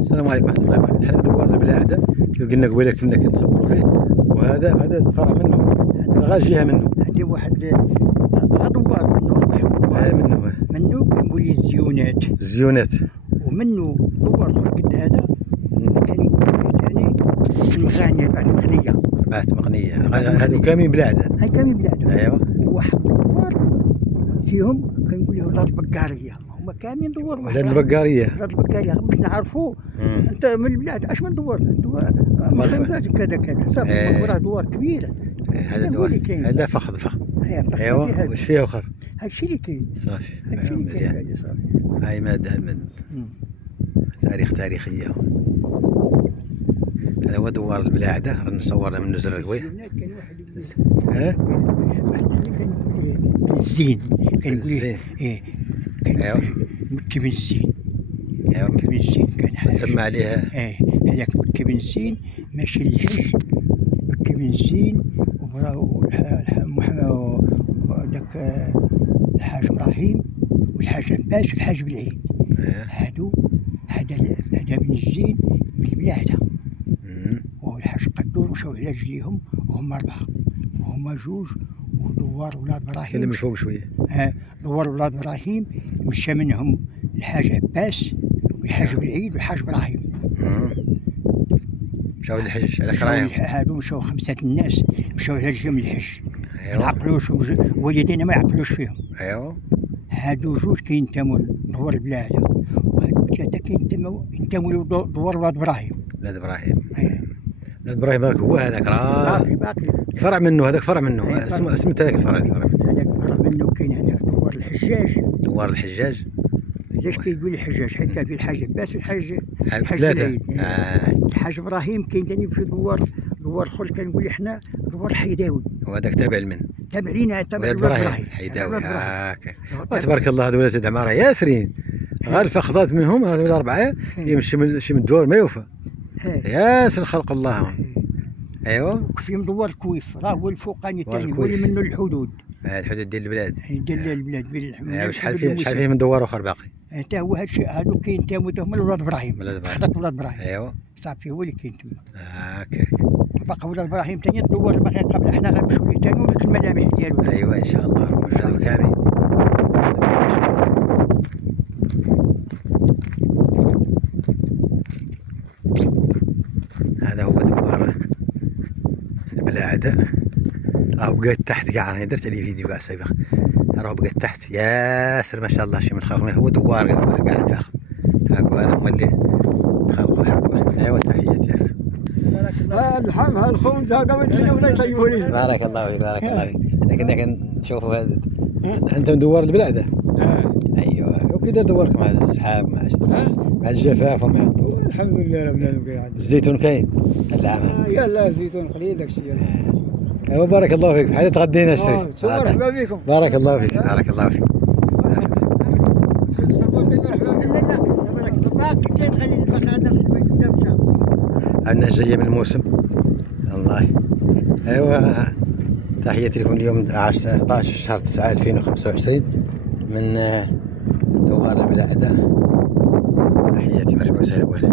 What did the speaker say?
السلام عليكم ورحمة الله وبركاته. حنا دوار البلاعة كيف قلنا قبيله كنا كنتصوروا فيه، وهذا الفرع منه، هذا غير جهة منه. عندي واحد دوار منه كنقول لي الزيونات. الزيونات. ومنه دوار قد هذا كنقول لي ثاني المغنية. بعت مغنية. هادو كاملين بلاعة. هاي كاملين بلاعة. ايوا. وواحد دوار فيهم كنقول له ولاد البقارية، هما كاملين دوار واحد. ولاد البقارية. ولاد البقارية باش نعرفوا انت من البلاد اش من دوار مخيمات كذا صافي. راه دوار كبيرة. هذا دوار، هذا فخذ. ايوا. واش فيه اخر؟ هادشي اللي كاين. صافي. هادشي اللي كاين. هاي مادة من تاريخية. هذا هو دوار البلاعة، رانا نصورها من نزل القوي. كان واحد اللي كان من الزين، كنقول له مكي من الزين. مكي من الزين كان حاجة تسمى عليها. هذاك مكي من الزين ماشي للحج. مكي من الزين وداك الحاج ابراهيم والحاج عباس والحاج بالعيد. هذا من الزين من البلادة. والحاج قدور مشاو على رجليهم وهم 4، وهما 2. ودوار ولاد ابراهيم كلم الفوق شويه. دوار ولاد ابراهيم مشى منهم الحاج عباس والحاج بالعيد والحاج ابراهيم. مشاو للحج على كرايهم. هادو مشاو 5 الناس مشاو على رجلهم للحج. أيوة. ما يعقلوش والدينا ما يعقلوش فيهم. ايوا. هادو 2 كينتموا لدوار البلادة، وهادو 3 كينتموا لدوار ولاد ابراهيم. ولاد ابراهيم. ولاد ابراهيم هذاك هو هذاك راه باقي فرع منه. هذاك فرع منه. اسم هذاك الفرع. هذاك فرع منه. كاين هذاك دوار الحجاج. دوار الحجاج. ليش كيقول الحجاج؟ حيت كان في الحاج عباس والحاج 3. الحاج ابراهيم كاين ثاني في دوار اخر كنقول حنا دوار حيداوي. وهذاك تابع لمن؟ تابع لينا. ولاد ابراهيم حيداوي. تبارك الله. هذو ولاد عماره ياسرين. غير الفخذات منهم هذول 4 يمشي من الدوار ما يوفى. ياسر خلق الله. ايوا. وفيهم دوار الكويف راه هو الفوقاني الثاني، هو اللي منه الحدود. الحدود ديال البلاد. ديال البلاد شحال فيه من دوار اخر باقي؟ حتى هو هادشي. هادو كينتموا هما لولاد ابراهيم. خطط ولاد ابراهيم. ايوا. صافي هو اللي كاين تما. هكاك. باقي ولاد ابراهيم ثاني الدوار باقي قبل. حنا غنمشيو ليه ثاني ولات الملامح ديالو. ايوا ان شاء الله. هذو كاملين. هذا هو دوار البلاعة. راه بقيت تحت كاع. انا درت عليه فيديو كاع سابق. راه بقيت تحت ياسر ما شاء الله. شي من خلق هو دوار كاع تاخذ. هاكو هذا هما اللي خلقوا حقه. ايوا تحياتي. بارك الله. اللحم هالخبز هذا ونسيو ولا يطيبوا لي. بارك الله فيك. بارك الله فيك. احنا كنا كنشوفوا هذا. انت من دوار البلاعة؟ ايوا. وكي دار دواركم هذا السحاب مع الجفاف ومع الحمد لله رب العالمين. الزيتون كاين العام؟ يلا الزيتون قليل داكشي. ايوا بارك الله فيك. بحال تغدينا اشتري. مرحبا بكم. بارك الله فيك. بارك الله فيك. عندنا جايه من الموسم الله. ايوا. تحياتي لكم اليوم 11 شهر 9 2025 من دوار البلاعة. تحياتي. مرحبا وسهلا.